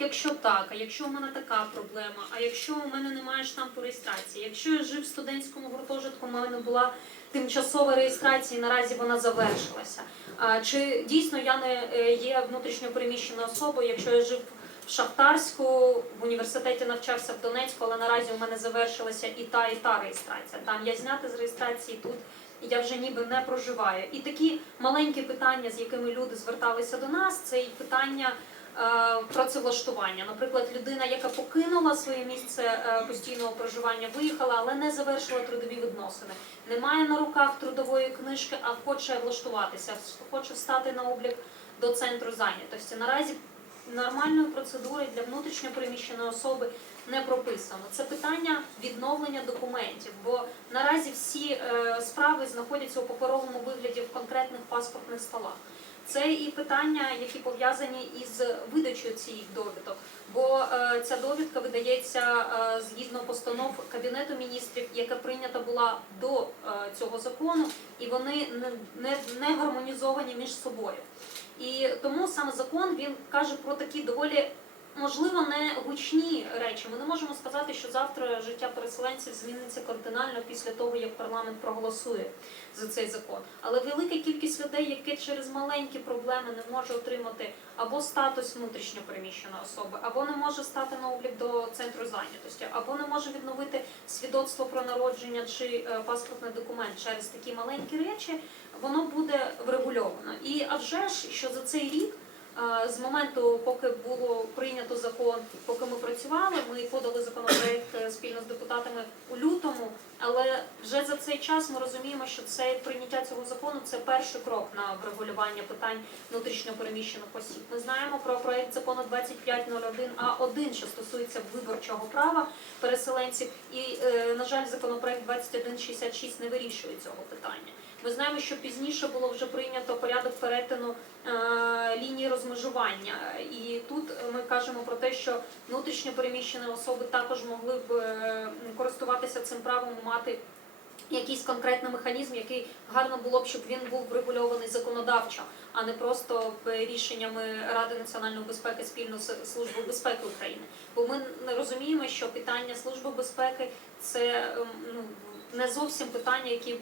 якщо так, а якщо у мене така проблема, а якщо у мене немає штампу реєстрації, якщо я жив в студентському гуртожитку, у мене була тимчасова реєстрація, і наразі вона завершилася. А чи дійсно я не е, є внутрішньо переміщеною особою, якщо я жив в Шахтарську, в університеті навчався в Донецьку, але наразі у мене завершилася і та, і та реєстрація. Там я знята з реєстрації тут. Я вже ніби не проживаю. І такі маленькі питання, з якими люди зверталися до нас, це і питання працевлаштування. Наприклад, людина, яка покинула своє місце е, постійного проживання, виїхала, але не завершила трудові відносини. Не має на руках трудової книжки, а хоче влаштуватися, хоче встати на облік до центру зайнятості. Наразі нормальної процедури для внутрішньо переміщеної особи не прописано. Це питання відновлення документів, бо наразі всі е, справи знаходяться у паперовому вигляді в конкретних паспортних столах. Це і питання, які пов'язані із видачею цих довідок, бо е, ця довідка видається е, згідно постанов Кабінету міністрів, яка прийнята була до е, цього закону, і вони не, не, гармонізовані між собою. І тому саме закон він каже про такі доволі можливо не гучні речі. Ми не можемо сказати, що завтра життя переселенців зміниться кардинально після того, як парламент проголосує за цей закон. Але велика кількість людей, які через маленькі проблеми не може отримати або статус внутрішньо переміщеної особи, або не може стати на облік до центру зайнятості, або не може відновити свідоцтво про народження чи е, паспортний документ через такі маленькі речі, воно буде врегульовано. І а вже ж, що за цей рік. Е, З моменту, поки було прийнято закон, поки ми працювали, ми подали законопроект е, спільно з депутатами у лютому. Але вже за цей час ми розуміємо, що це прийняття цього закону це перший крок на врегулювання питань внутрішньо переміщених осіб. Ми знаємо про проект закону 2501 а 1 що стосується виборчого права переселенців. І е, на жаль, законопроект 2166 не вирішує цього питання. Ми знаємо, що пізніше було вже прийнято порядок перетину лінії розмежування, і тут ми кажемо про те, що внутрішньо переміщені особи також могли б е, користуватися цим правом, мати якийсь конкретний механізм, який гарно було б, щоб він був врегульований законодавчо, а не просто рішеннями Ради національної безпеки спільно з Службою безпеки України. Бо ми не розуміємо, що питання служби безпеки це ем, ну, не зовсім питання, які.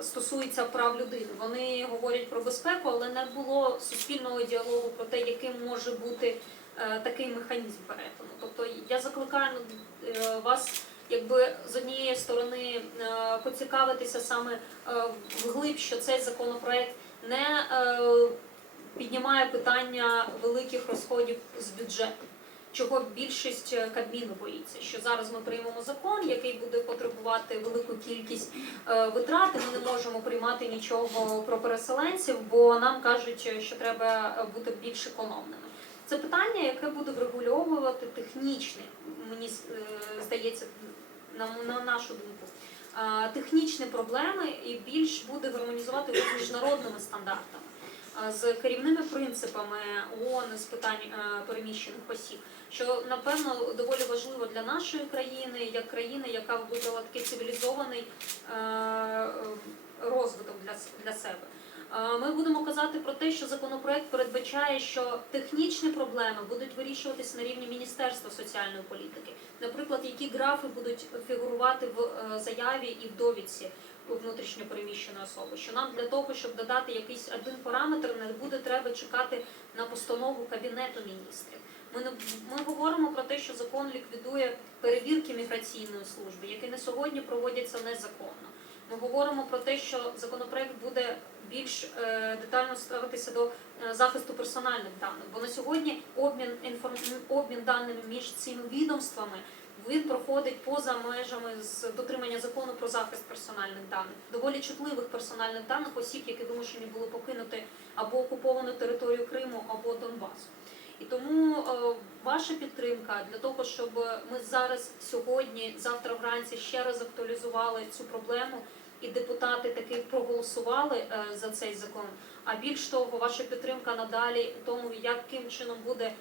Стосується прав людини, вони говорять про безпеку, але не було суспільного діалогу про те, яким може бути е, такий механізм перетину. Тобто я закликаю е, вас, якби з однієї сторони е, поцікавитися саме вглиб, що цей законопроект не піднімає питання великих розходів з бюджету. Чого більшість е, Кабміну боїться, що зараз ми приймемо закон, який буде потребувати велику кількість е, витрат, ми не можемо приймати нічого про переселенців, бо нам кажуть, що треба е, бути більш економними. Це питання, яке буде врегульовувати технічне, мені е, здається, на, на нашу думку, е, технічні проблеми і більш буде гармонізувати з міжнародними стандартами, е, з керівними принципами ООН з питань е, переміщених осіб, що напевно доволі важливо для нашої країни, як країни, яка вибрала такий цивілізований е, е, розвиток для, себе. Ми будемо казати про те, що законопроект передбачає, що технічні проблеми будуть вирішуватися на рівні Міністерства соціальної політики. Наприклад, які графи будуть фігурувати в заяві і в довідці внутрішньо переміщеної особи. Що нам для того, щоб додати якийсь один параметр, не буде треба чекати на постанову Кабінету міністрів. Ми не ми говоримо про те, що закон ліквідує перевірки міграційної служби, які на сьогодні проводяться незаконно. Ми говоримо про те, що законопроект буде більш е, детально ставитися до е, захисту персональних даних. Бо на сьогодні обмін інформ... обмін даними між цими відомствами він проходить поза межами з дотримання закону про захист персональних даних, доволі чутливих персональних даних осіб, які вимушені були покинути або окуповану територію Криму, або Донбасу. І тому е, ваша підтримка для того, щоб ми зараз, сьогодні, завтра вранці ще раз актуалізували цю проблему, і депутати таки проголосували е, за цей закон. А більш того, ваша підтримка надалі тому, яким чином буде е,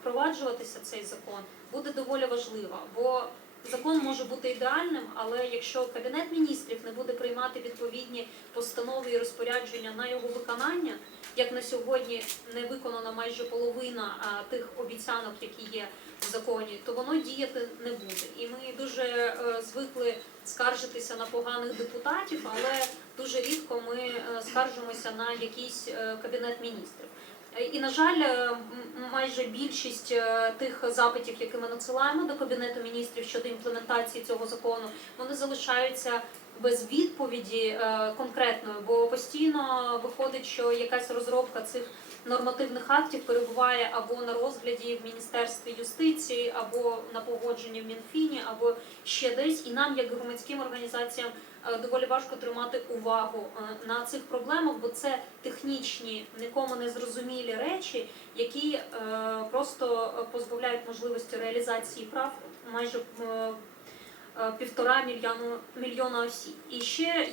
впроваджуватися цей закон, буде доволі важлива. Бо закон може бути ідеальним, але якщо кабінет міністрів не буде приймати відповідні постанови і розпорядження на його виконання, як на сьогодні не виконана майже половина тих обіцянок, які є в законі, то воно діяти не буде. І ми дуже е, звикли скаржитися на поганих депутатів, але дуже рідко ми е, скаржимося на якийсь е, кабінет міністрів. І, на жаль, е, майже більшість е, тих запитів, які ми надсилаємо до кабінету міністрів щодо імплементації цього закону, вони залишаються без відповіді е, конкретної, бо постійно виходить, що якась розробка цих нормативних актів перебуває або на розгляді в Міністерстві юстиції, або на погодженні в Мінфіні, або ще десь. І нам, як громадським організаціям, е, доволі важко тримати увагу е, на цих проблемах, бо це технічні, нікому не зрозумілі речі, які е, просто позбавляють можливості реалізації прав майже півтора мільйона осіб. І ще